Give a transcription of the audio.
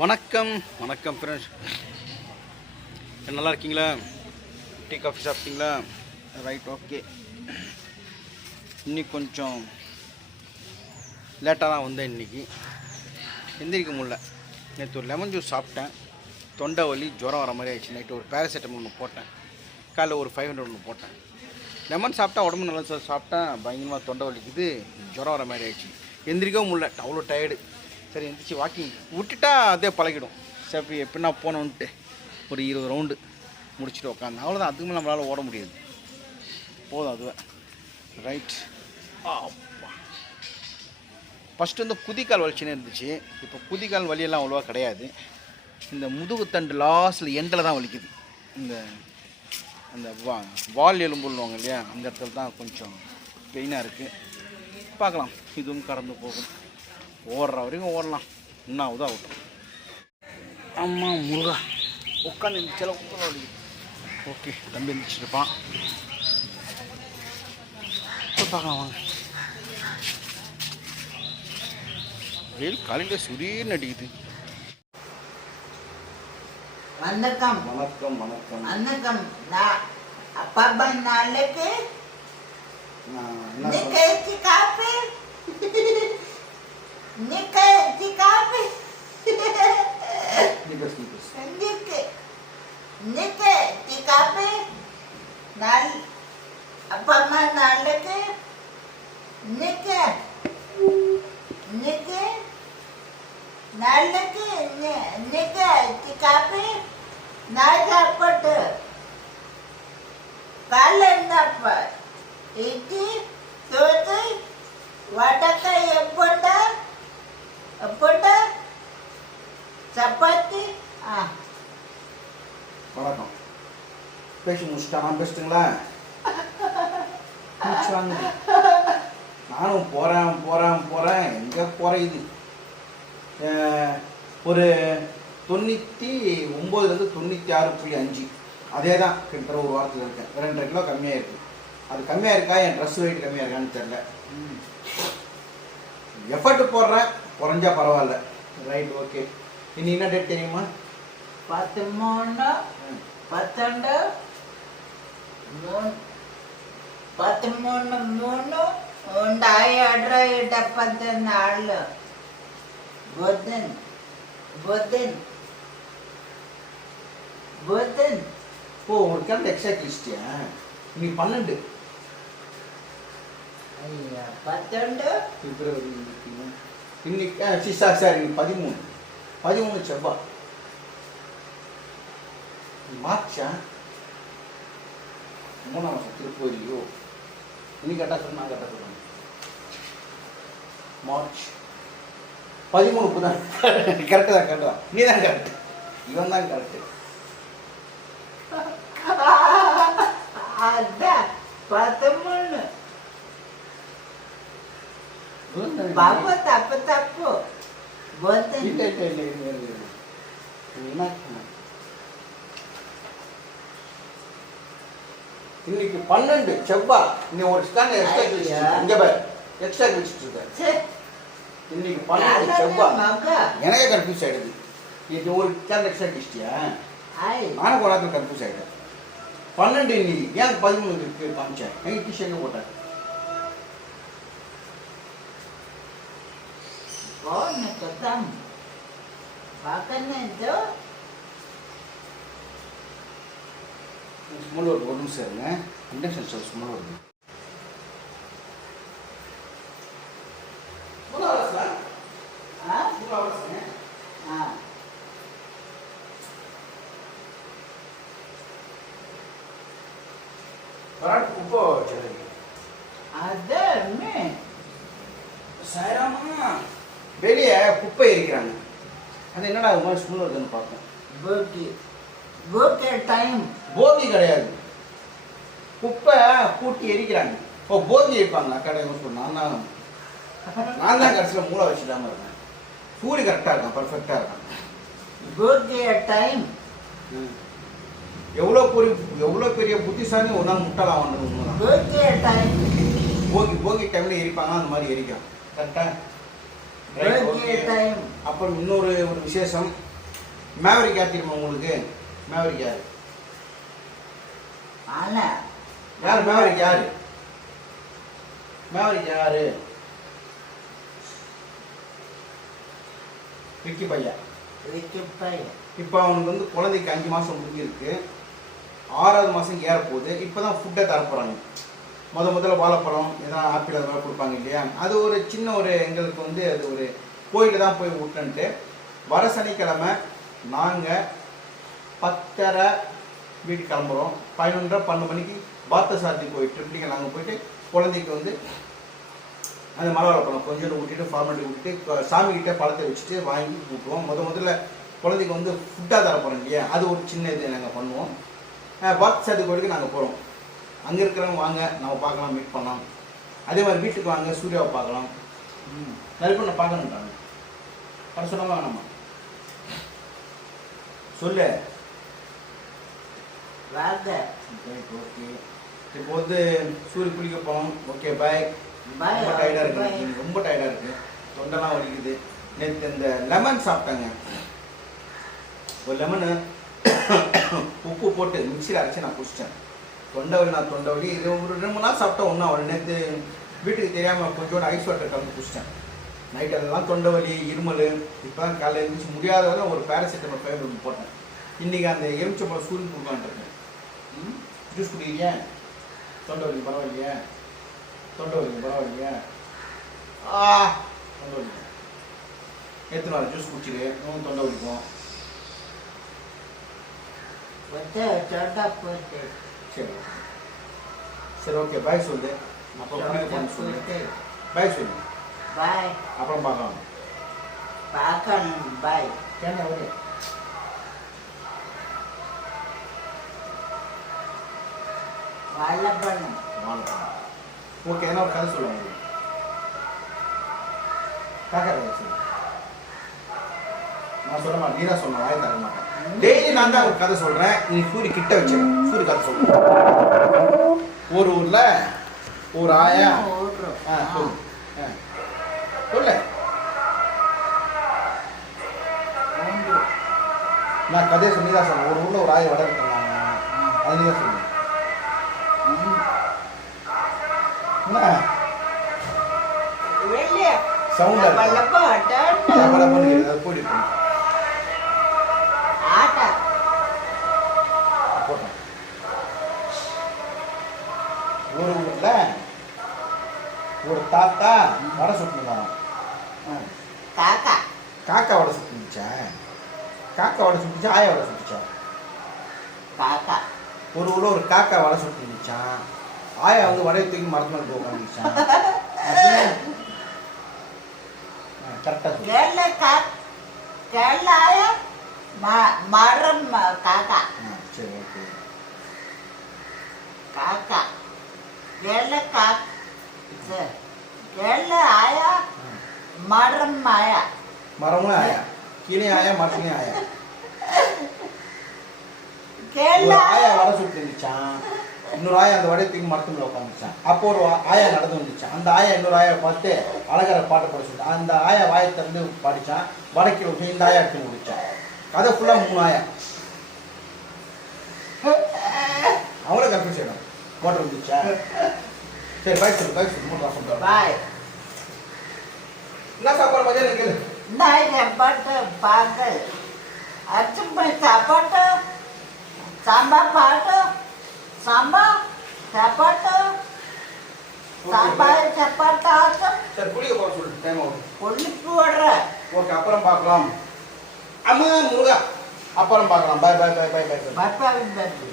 வணக்கம் வணக்கம் ஃப்ரெண்ட்ஸ் நல்லா இருக்கீங்களா? டீ காஃபி சாப்பிட்டீங்களா? ரைட் ஓகே இன்னைக்கு கொஞ்சம் லேட்டாக தான் வந்தேன் இன்னைக்கு. எந்திரிக்க முடியல. நேற்று ஒரு லெமன் ஜூஸ் சாப்பிட்டேன். தொண்டை வலி ஜுரம் வர மாதிரி ஆயிடுச்சு. நைட்டு ஒரு பேராசிட்டமல் ஒன்று போட்டேன். காலைல ஒரு ஃபைவ் ஹண்ட்ரட் ஒன்று போட்டேன். லெமன் சாப்பிட்டா உடம்பு நல்லா சார். சாப்பிட்டேன். பயங்கரமாக தொண்டை வலிக்குது ஜுரம் வர மாதிரி ஆயிடுச்சு. எந்திரிக்கவும் முடியல. அவ்வளோ டயர்டு சரி எந்திரிச்சு வாக்கிங் விட்டுட்டா அதே பழகிடும். சரி எப்படின்னா போனோன்ட்டு ஒரு இருபது ரவுண்டு முடிச்சுட்டு உட்காந்து அவ்வளோதான் அதுக்கு மேலே நம்மளால் ஓட முடியாது. போதும் அதுவே. ரைட் ஃபஸ்ட்டு வந்து குதிக்கால் வலிச்சுன்னு இருந்துச்சு. இப்போ குதிக்கால் வலியெல்லாம் அவ்வளோவா கிடையாது. இந்த முதுகுத்தண்டு லாஸ்ட்டில் எண்டில் தான் வலிக்குது. இந்த அந்த வா வால் எலும்புள்ளுவாங்க இல்லையா? அந்த இடத்துல தான் கொஞ்சம் பெயினாக இருக்குது பார்க்கலாம். இதுவும் கடந்து போகும். ஓடுற வரைக்கும் ஓடலாம். என்ன ஆகுதோ ஆகட்டும் அம்மா முருகா. உட்காந்து இருந்துச்சால உட்கார வலிக்குது ஓகே தம்பி இருந்துச்சுருப்பான் போய் பார்க்கலாம் வாங்க. வெயில் காலையில் சுரீர்னு அடிக்குது. வணக்கம். வணக்கம் வணக்கம். வணக்கம். நான் அப்பா நாளைக்கு நான் என்ன நீ சொல்ல கேச்சி காப்பி. நீ கேச்சி காப்பி நீ பேசு நீ பேசு நீக்கு நீ கேச்சி காப்பி நாள் அப்பா அம்மா நாளைக்கு நீக்கு நீக்கு நாளைக்கு நீ கேச்சி காப்பி நான் சாப்பிட்டு காலைல என்னப்பா இட்லி தோசை வடக்காய் எப்போட்ட எப்போட்ட சப்பாத்தி ஆ வணக்கம் பேசி முடிச்சுட்டா நான் பேசிட்டுங்களா? மூச்சு வாங்குது நானும் போகிறேன் போகிறேன் போகிறேன் எங்கே குறையுது ஒரு தொண்ணூற்றி ஒம்போதுலேருந்து தொண்ணூற்றி ஆறு புள்ளி அஞ்சு. அதே தான் கிட்டத்தட்ட ஒரு வாரத்தில் இருக்கேன். ரெண்டரை கிலோ கம்மியாக இருக்குது அது கம்மியாக இருக்கா? என் ட்ரெஸ் வெயிட் கம்மியாக இருக்கான்னு தெரில எஃபர்ட் போடுறேன். குறைஞ்சா பரவாயில்ல. ரைட் ஓகே இனி என்ன டேட் தெரியுமா? பத்து மூணு பத்தொண்டு పదమూడు மூணு ఉండాయి అడ్రా ఇట పద్దెనిమిది ఆళ్ళు బొద్దున్ బొద్దున్ బొద్దున్ ஓ ஒரு கேரட் எக்ஸ்ட்ரா கிழிச்சிட்டியா நீ பன்னெண்டு ஐயா பத்தொண்டு பிப்ரவரி இன்னைக்கு சார் சார் இன்னைக்கு பதிமூணு பதிமூணு செவ்வா மார்ச்சா மூணாம் வருஷம் திருப்பதியோ நீ கரெக்டாக சொன்னால் கரெக்டாக சொல்லுங்க மார்ச். பதிமூணுக்கு தான் கரெக்டு தான் கரெக்டு தான். நீ தான் கரெக்டு இவன் தான் கரெக்டு பதிமூணு. பாபு தப்பு தப்பு. என்ன இன்னைக்கு பன்னெண்டு செவ்வாய் நீ ஒரு ஸ்கேன் எக்ஸ்ட்ரா ஐயா. வச்சுட்டு இங்க பாரு. எக்ஸ்ட்ரா வச்சுட்டு இருக்க இன்னைக்கு பன்னெண்டு செவ்வாய் எனக்கே கன்ஃபியூஸ் ஆயிடுது. இது ஒரு ஸ்கேன் எக்ஸ்ட்ரா வச்சிட்டியா? ஐ. நானும் ஒரு நேரத்தில் கன்ஃபியூஸ் ஆயிட்டேன். பன்னெண்டு இன்னைக்கு. ஏன் பதிமூணு இருக்கு? காமிச்சேன் எங்க டிஷர்ட் போட்டேன் கோன கதம் பாக்கனேதோ ஸ்மெல் வருது ஒரு நிமிஷம் இருங்க இண்டக்ஷன் ஸ்டவ் ஸ்மெல் வருது வச்சிருக்கீங்க அதமே சாயராமா வெளியே குப்பை எரிக்கிறாங்க. அது என்னடா அது மாதிரி ஸ்மெல் வருதுன்னு பார்த்தேன் போகி போகே டைம் போகி கிடையாது. குப்பை கூட்டி எரிக்கிறாங்க. ஓ போகி எரிப்பாங்க கடை சொல்லு நான் தான். நான் தான் கடைசியில் மூளை வச்சுட்டாம இருக்கேன் சூரிய கரெக்டாக இருக்கான் பர்ஃபெக்டாக இருக்கான். போகே டைம் எவ்வளோ பெரிய எவ்வளோ பெரிய புத்திசாலி ஒரு நாள் வந்து உண்மைதான். போகே டைம் போகி போகி டைமில் எரிப்பாங்க அந்த மாதிரி எரிக்கும். கரெக்டாக time. அப்புறம் இன்னொரு ஒரு விசேஷம். மேவரிக் யார் தெரியுமா உங்களுக்கு? மேவரிக் யார்? யார் மேவரிக் யாரு? மேவரிக் யாரு? விக்கி பையா விக்கி பையன். இப்போ அவனுக்கு வந்து குழந்தைக்கு அஞ்சு மாதம் முடிஞ்சிருக்கு. ஆறாவது மாதம் ஏற போகுது இப்போ தான் ஃபுட்டை தரப்போகிறாங்க முத முதல்ல வாழைப்பழம் எதனா ஆப்பிள் அதெல்லாம் கொடுப்பாங்க இல்லையா? அது ஒரு சின்ன ஒரு எங்களுக்கு வந்து அது ஒரு கோயிலில் தான் போய் விட்டுன்ட்டு வர சனிக்கிழமை நாங்கள் பத்தரை வீட்டுக்கு கிளம்புறோம். பதினொன்றரை பன்னெண்டு மணிக்கு பார்த்த சாரதி கோயில் ட்ரிப்ளிங்க நாங்கள் போயிட்டு குழந்தைக்கு வந்து அந்த மலை வளர்ப்போம் கொஞ்சம் விட்டுட்டு ஃபார்மாலிட்டி விட்டுட்டு சாமிக்கிட்ட பழத்தை வச்சுட்டு வாங்கி கூப்பிடுவோம் முத முதல்ல குழந்தைக்கு வந்து ஃபுட்டாக தர போகிறோம் இல்லையா? அது ஒரு சின்ன இது நாங்கள் பண்ணுவோம். பாத் சாதி கோயிலுக்கு நாங்கள் போகிறோம் அங்கே இருக்கிறவங்க வாங்க நம்ம பார்க்கலாம் மீட் பண்ணலாம். அதே மாதிரி வீட்டுக்கு வாங்க சூர்யாவை பார்க்கலாம். ம், நிறைய பேர் பார்க்கணுன்றாங்க வர வாங்க நம்ம சொல்லு. ஓகே இப்போ வந்து சூரிய குளிக்க போகலாம் ஓகே பாய் Bye. ரொம்ப டயர்டாக இருக்கு. ரொம்ப டயர்டாக இருக்கு. தொண்டெல்லாம் வலிக்குது. நேற்று இந்த லெமன் சாப்பிட்டாங்க. ஒரு லெமனு உப்பு போட்டு மிக்சியில் அரைச்சி நான் குடிச்சிட்டேன். தொண்டை வலி நான் தொண்டை வலி. இது ஒரு ரெண்டு மூணு நாள் சாப்பிட்டா ஒன்றும் அவள் நேற்று வீட்டுக்கு தெரியாமல் கொஞ்சோண்டு ஐஸ் வாட்டர் கலந்து குடிச்சிட்டேன். நைட் எல்லாம் தொண்டை வலி இருமல். இப்போ காலையில் எழுந்திரிச்சு முடியாதவரை ஒரு பேராசிட்டமல் ஃபைவ் ஒன்று போட்டேன். இன்றைக்கி அந்த எலுமிச்சம்பழம் சூரியன் கொடுக்கலான்ட்டு ம் ஜூஸ் குடிக்கிறீங்க தொண்டை வலி பரவாயில்லையா? தொண்டை வலி பரவாயில்லையா? ஆ தொண்டை வலி எத்தனை நாள் ஜூஸ் குடிச்சிரு இன்னும் தொண்டை வலிக்கும். சரி சரி ஓகே. பாய் சொல்லு. அப்புறம் குளிக்க போகணும்னு சொல்லு. பாய் சொல்லு. பாய் அப்புறம் பார்க்கலாம். பார்க்கணும். பாய் கேட்டா ஒரு வாழைப்பழம் ஓகே என்ன ஒரு கதை சொல்லுவாங்க காக்கா கதை நான் சொல்ல மாட்டேன் நீ தான் சொன்ன வாய் தர மாட்டேன். டெய்லி நான் தான் ஒரு கதை சொல்றேன். நீ சூரிய கிட்ட வச்சுக்க. சூரிய கதை சொல்றேன். ஒரு ஊர்ல ஒரு ஆயா ஆ சொல்லு. ஆ. சொல்லு. நான் கதையை சொல்லி தான் சொன்னேன். ஒரு ஊர்ல ஒரு ஆயை வளர்த்துறாங்க அது நீ தான் சொல்லு உண்டு. என்ன வெளியே சவுண்டா லப்ப இருக்கு லப்ப அட்டாட்ட. டபட பண்ணிக்கிறது அது போயிட்டு இருக்கு. ஆட்டா. போட்டேன் ஒரு ஊர்ல ஒரு தாத்தா வடை சுட்டுனாராம் காக்கா. காக்கா வடை சுட்டுச்சா காக்கா வடை சுட்டுச்சா? ஆயா வடை சுட்டுச்சா? காக்கா. ஒரு ஊர்ல ஒரு காக்கா வடை சுட்டுச்சான் ஆயா வந்து வடையை தூக்கி மரத்து மேலே உட்காந்துச்சான் கரெக்டாக கேரள ஆயா. மரம் காக்கா. சரி ஓகே. காக்கா. கேரள கா. கேரள ஆயா. மரம் ஆயா. மரமும் ஆயா. கீழே ஆயா மரத்துலையும் ஆயா. கேரள ஆயா ஆயா. வடை சுட்டு இருந்துச்சான் இன்னொரு ஆயா அந்த வடையை தூக்கி மரத்து மேல உட்காந்துச்சான். அப்போ ஒரு ஆயா நடந்து வந்துச்சான் அந்த ஆயா இன்னொரு ஆயா பார்த்து அழகர பாட்டு பாட சொல்லிட்டு அந்த ஆயா வாயை திறந்து பாடிச்சான். வடக்கில் விட்டு இந்த ஆயா எடுத்து முடிச்சான் கதை ஃபுல்லாக மூணு ஆயா. அவங்கள கன்ஃபியூஸ் ஆயிடும் மோட்டர் வந்துச்சா? சரி பைக் சொல்லு பைக் சொல்லு. வருஷம் சொல்கிறேன் பாய் என்ன சாப்பாடு மதியம் கேளு. நான் சாப்பாட்டு பாட்டு அச்சுமை சாப்பாட்டு. சாம்பார் பாட்டு. சாம்பார் சாப்பாட்டு சாம்பார் சாப்பாட்டு ஆட்டம் சரி குளிக்க போக சொல்லு டைம் ஆகும் கொல்லிப்பு விடுற ஓகே அப்புறம் பார்க்கலாம். அம்மா முருகா. அப்புறம் பார்க்கலாம். பாய் பாய் பாய் பாய் பாய் பப்பாவி பப்பி